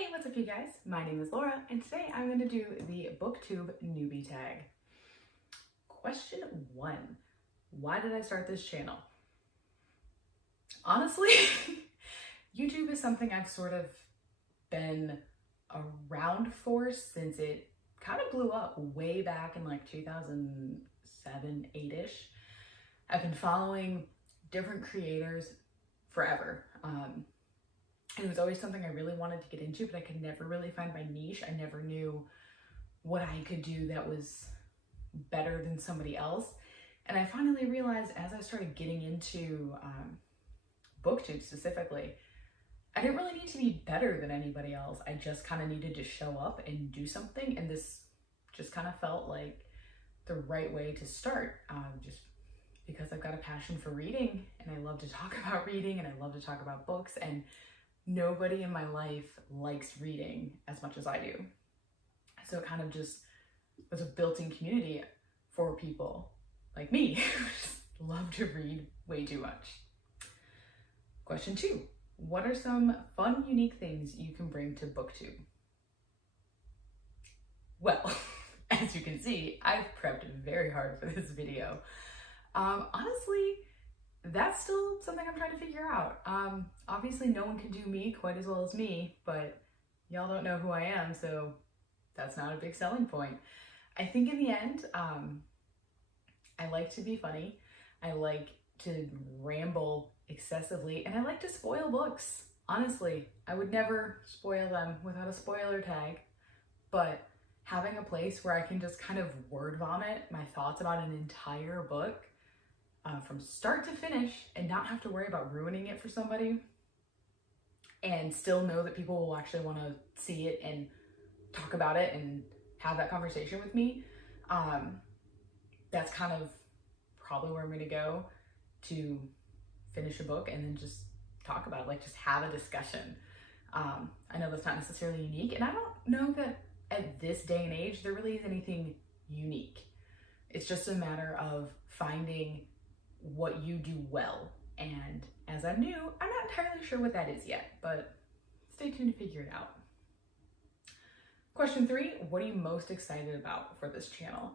Hey, what's up you guys? My name is Laura and today I'm going to do the Booktube Newbie Tag. Question 1. Why did I start this channel? Honestly, YouTube is something I've sort of been around for since it kind of blew up way back in like 2007, 8-ish. I've been following different creators forever. And it was always something I really wanted to get into, but I could never really find my niche. I never knew what I could do that was better than somebody else. And I finally realized as I started getting into Booktube specifically, I didn't really need to be better than anybody else. I just kind of needed to show up and do something. And this just kind of felt like the right way to start, just because I've got a passion for reading and I love to talk about reading and I love to talk about books, and nobody in my life likes reading as much as I do. So it kind of just was a built-in community for people like me who just love to read way too much. Question 2. What are some fun, unique things you can bring to Booktube? Well, as you can see, I've prepped very hard for this video. Honestly, that's still something I'm trying to figure out. Obviously no one can do me quite as well as me, but y'all don't know who I am, so that's not a big selling point. I think in the end, I like to be funny. I like to ramble excessively, and I like to spoil books. Honestly, I would never spoil them without a spoiler tag, but having a place where I can just kind of word vomit my thoughts about an entire book from start to finish and not have to worry about ruining it for somebody, and still know that people will actually want to see it and talk about it and have that conversation with me. That's kind of probably where I'm going to go to finish a book and then just talk about it, like just have a discussion. I know that's not necessarily unique, and I don't know that at this day and age there really is anything unique. It's just a matter of finding what you do well, and as I'm new, I'm not entirely sure what that is yet, but stay tuned to figure it out. Question 3, what are you most excited about for this channel?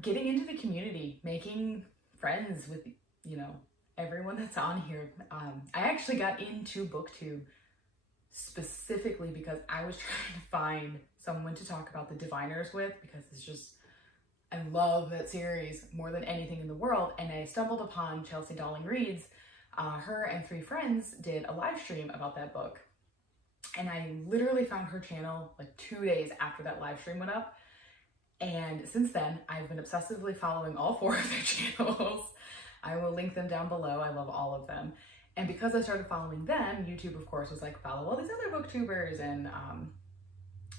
Getting into the community, making friends with, everyone that's on here. I actually got into Booktube specifically because I was trying to find someone to talk about the Diviners with, because it's just, I love that series more than anything in the world, and I stumbled upon Chelsea Darling Reads. Her and 3 friends did a live stream about that book, and I literally found her channel like 2 days after that live stream went up, and since then I've been obsessively following all 4 of their channels. I will link them down below. I love all of them, and because I started following them, YouTube of course was like, follow all these other booktubers and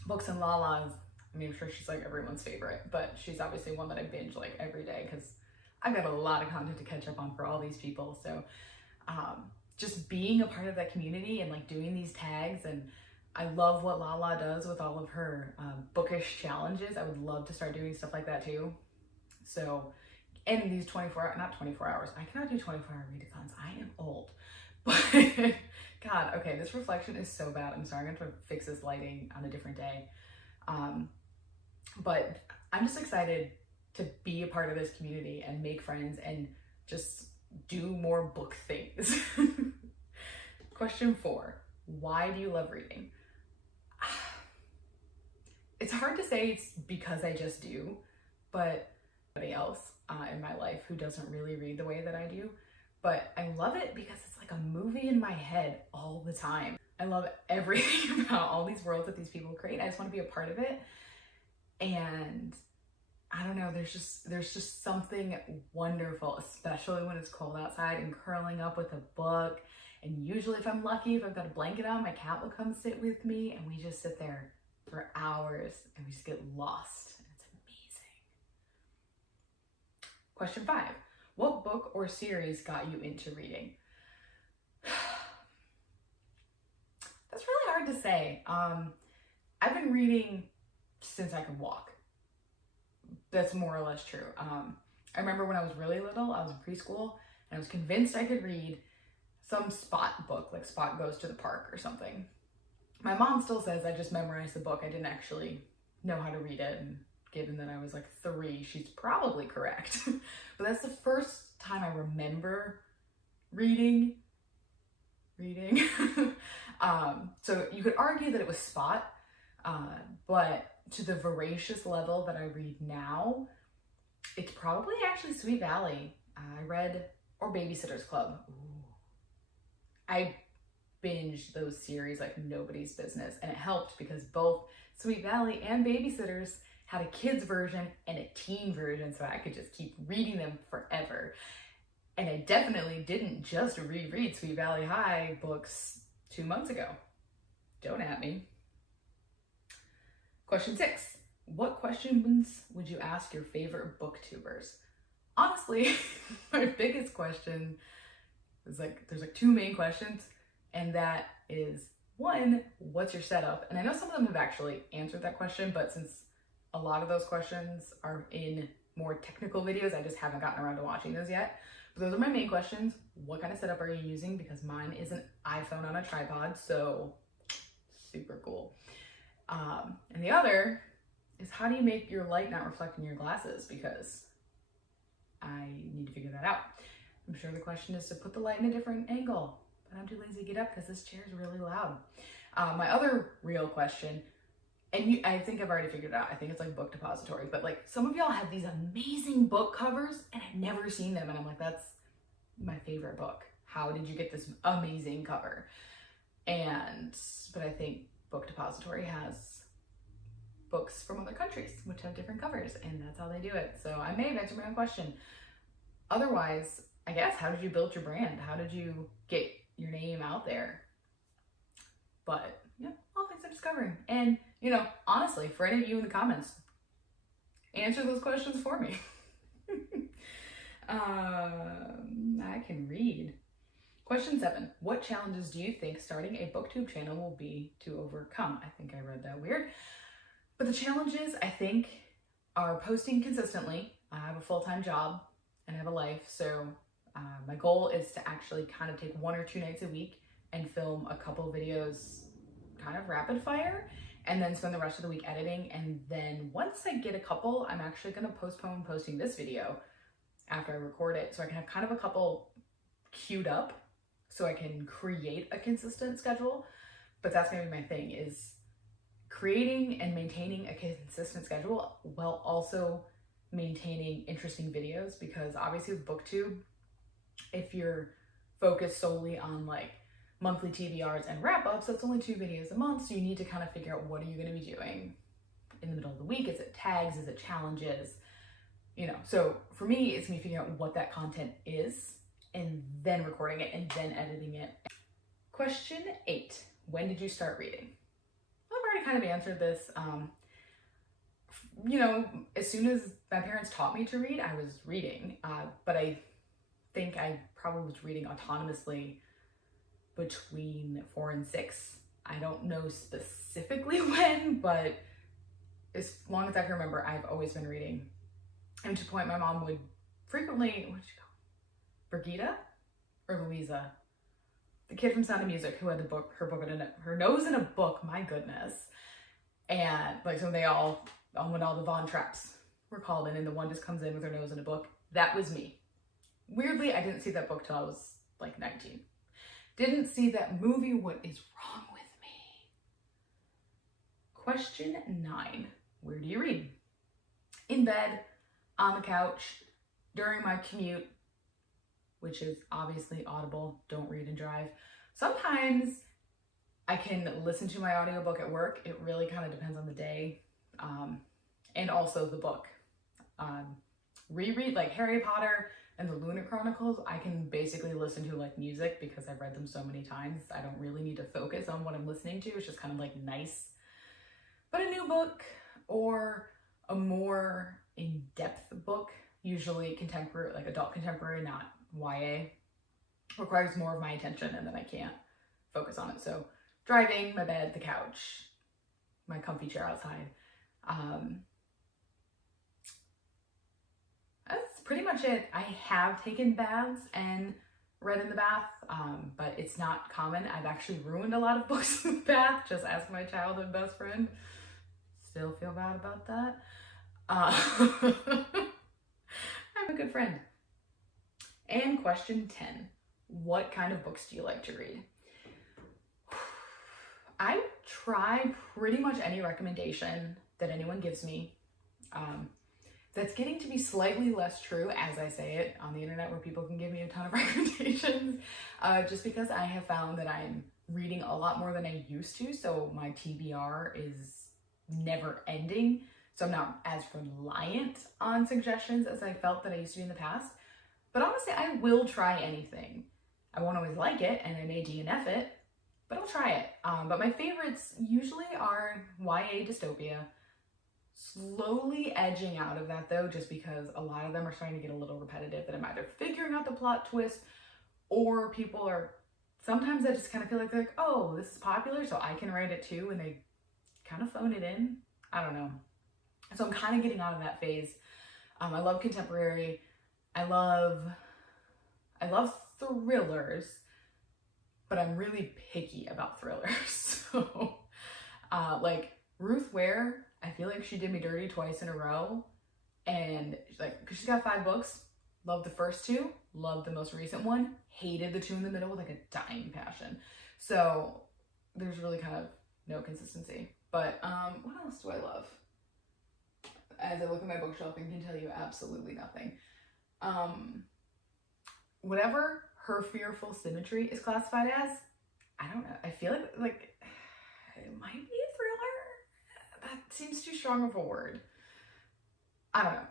Books and Lala's. I mean, I'm sure she's like everyone's favorite, but she's obviously one that I binge like every day because I've got a lot of content to catch up on for all these people. So just being a part of that community and like doing these tags, and I love what Lala does with all of her bookish challenges. I would love to start doing stuff like that too. So, and these not 24 hours, I cannot do 24-hour readathons. I am old, but God, okay, this reflection is so bad. I'm sorry, I'm gonna fix this lighting on a different day. But I'm just excited to be a part of this community and make friends and just do more book things. Question 4, why do you love reading? It's hard to say it's because I just do, but anybody else in my life who doesn't really read the way that I do, but I love it because it's like a movie in my head all the time. I love everything about all these worlds that these people create. I just want to be a part of it. And I don't know, there's just something wonderful, especially when it's cold outside and curling up with a book. And usually if I'm lucky, if I've got a blanket on, my cat will come sit with me and we just sit there for hours and we just get lost. It's amazing. Question 5, what book or series got you into reading? That's really hard to say. I've been reading since I could walk. That's more or less true. I remember when I was really little, I was in preschool, and I was convinced I could read some Spot book, like Spot Goes to the Park or something. My mom still says I just memorized the book. I didn't actually know how to read it, and given that I was like 3, she's probably correct. But that's the first time I remember reading. So you could argue that it was Spot, but to the voracious level that I read now, it's probably actually Sweet Valley. I read, or Babysitter's Club. Ooh. I binged those series like nobody's business, and it helped because both Sweet Valley and Babysitters had a kids version and a teen version, so I could just keep reading them forever. And I definitely didn't just reread Sweet Valley High books 2 months ago. Don't at me. Question 6. What questions would you ask your favorite booktubers? Honestly, my biggest question is there's 2 main questions, and that is, 1, what's your setup? And I know some of them have actually answered that question, but since a lot of those questions are in more technical videos, I just haven't gotten around to watching those yet. But those are my main questions. What kind of setup are you using? Because mine is an iPhone on a tripod, so super cool. And the other is, how do you make your light not reflect in your glasses? Because I need to figure that out. I'm sure the question is to put the light in a different angle, but I'm too lazy to get up because this chair is really loud. My other real question, and I think I've already figured it out. I think it's like Book Depository, but like some of y'all have these amazing book covers and I've never seen them. And I'm like, that's my favorite book. How did you get this amazing cover? But I think Book Depository has books from other countries which have different covers, and that's how they do it. So I may have answered my own question. Otherwise, I guess, how did you build your brand? How did you get your name out there? But yeah, all things I'm discovering. And honestly, for any of you in the comments, answer those questions for me. I can read. Question 7. What challenges do you think starting a booktube channel will be to overcome? I think I read that weird. But the challenges, I think, are posting consistently. I have a full-time job and I have a life, so my goal is to actually kind of take 1 or 2 nights a week and film a couple videos kind of rapid fire, and then spend the rest of the week editing. And then once I get a couple, I'm actually going to postpone posting this video after I record it, so I can have kind of a couple queued up so I can create a consistent schedule. But that's going to be my thing, is creating and maintaining a consistent schedule while also maintaining interesting videos. Because obviously with BookTube, if you're focused solely on like monthly TBRs and wrap-ups, that's only 2 videos a month, so you need to kind of figure out, what are you going to be doing in the middle of the week? Is it tags? Is it challenges? So for me, it's me figuring out what that content is and then recording it and then editing it. Question 8. When did you start reading? I've already kind of answered this. As soon as my parents taught me to read, I was reading, but I think I probably was reading autonomously between 4 and 6. I don't know specifically when, but as long as I can remember, I've always been reading. And to the point, my mom would frequently, what'd she go? Brigida or Louisa? The kid from Sound of Music who had her nose in a book, my goodness. And like, so they all, when all the Von Trapps were called in and the one just comes in with her nose in a book, that was me. Weirdly, I didn't see that book till I was like 19. Didn't see that movie. What is wrong with me? Question 9. Where do you read? In bed, on the couch, during my commute, which is obviously audible. Don't read and drive. Sometimes I can listen to my audiobook at work. It really kind of depends on the day. And also the book. Reread, like Harry Potter and the Lunar Chronicles, I can basically listen to like music because I've read them so many times. I don't really need to focus on what I'm listening to. It's just kind of like nice. But a new book or a more in-depth book, usually contemporary, like adult contemporary, not YA, requires more of my attention, and then I can't focus on it. So driving, my bed, the couch, my comfy chair outside. That's pretty much it. I have taken baths and read in the bath, but it's not common. I've actually ruined a lot of books in the bath. Just ask my childhood best friend. Still feel bad about that. I'm a good friend. And question 10. What kind of books do you like to read? I try pretty much any recommendation that anyone gives me. That's getting to be slightly less true as I say it on the internet, where people can give me a ton of recommendations, just because I have found that I'm reading a lot more than I used to, so my TBR is never ending, so I'm not as reliant on suggestions as I felt that I used to be in the past. But honestly, I will try anything. I won't always like it, and I may DNF it, but I'll try it. But my favorites usually are YA dystopia. Slowly edging out of that though, just because a lot of them are starting to get a little repetitive, that I'm either figuring out the plot twist, or people are, sometimes I just kind of feel like they're like, oh, this is popular, so I can write it too, and they kind of phone it in. I don't know. So I'm kind of getting out of that phase. I love contemporary. I love thrillers, but I'm really picky about thrillers. So, like Ruth Ware, I feel like she did me dirty twice in a row, and cause she's got 5 books. Loved the first 2, loved the most recent one, hated the 2 in the middle with like a dying passion. So there's really kind of no consistency. But what else do I love? As I look at my bookshelf, I can tell you absolutely nothing. Whatever Her Fearful Symmetry is classified as, I don't know. I feel like it might be a thriller. That seems too strong of a word. I don't know.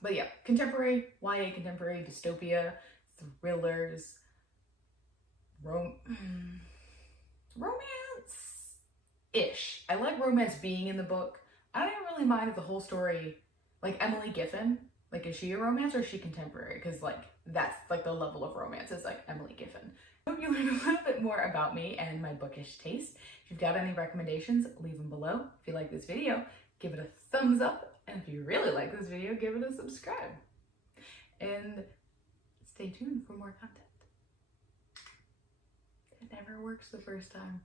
But yeah, contemporary, YA contemporary, dystopia, thrillers, romance-ish. I like romance being in the book. I don't even really mind if the whole story, like Emily Giffin, like is she a romance or is she contemporary? Because like that's like the level of romance is like Emily Giffin. I hope you learned a little bit more about me and my bookish taste. If you've got any recommendations, leave them below. If you like this video, give it a thumbs up. And if you really like this video, give it a subscribe. And stay tuned for more content. It never works the first time.